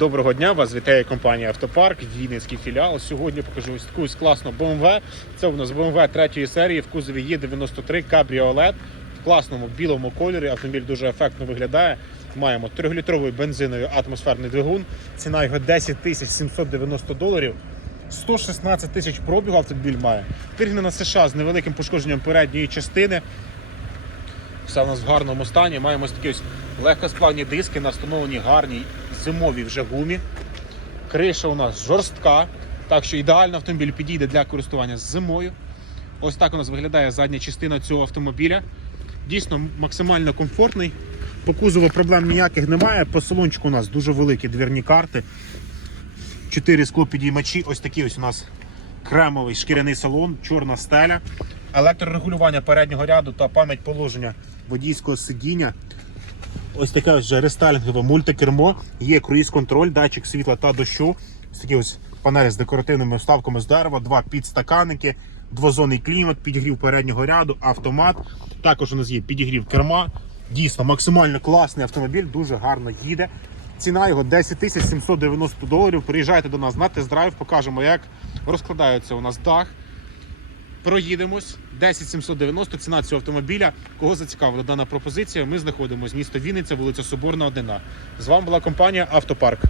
Доброго дня, вас вітає компанія Автопарк, Вінницький філіал. Сьогодні покажу ось таку класну BMW. Це у нас BMW третьої серії в кузові Є93 кабріолет в класному білому кольорі. Автомобіль дуже ефектно виглядає. Маємо 3-літровий бензиновий атмосферний двигун. Ціна його 10 тисяч 790 доларів. 116 тисяч пробігу автомобіль має. Пригнана США з невеликим пошкодженням передньої частини. Все у нас в гарному стані. Маємо такі ось легкосплавні диски на встановленій гарній зимовій вже гумі. Криша у нас жорстка, так що ідеально автомобіль підійде для користування зимою. Ось так у нас виглядає задня частина цього автомобіля. Дійсно максимально комфортний. По кузову проблем ніяких немає. По салончику у нас дуже великі двірні карти. Чотири склопідіймачі. Ось такий ось у нас кремовий шкіряний салон, чорна стеля, електрорегулювання переднього ряду та пам'ять положення водійського сидіння. Ось таке вже рестайлінгове мультикермо, є круїз-контроль, датчик світла та дощу. Ось такі ось панелі з декоративними вставками з дерева, два підстаканники, двозонний клімат, підігрів переднього ряду, автомат. Також у нас є підігрів керма. Дійсно, максимально класний автомобіль, дуже гарно їде. Ціна його 10 тисяч 790 доларів. Приїжджайте до нас на тест-драйв, покажемо, як розкладається у нас дах. Проїдемось. 10 790 ціна цього автомобіля. Кого зацікавила дана пропозиція? Ми знаходимося місто Вінниця, вулиця Соборна, 1. З вами була компанія Автопарк.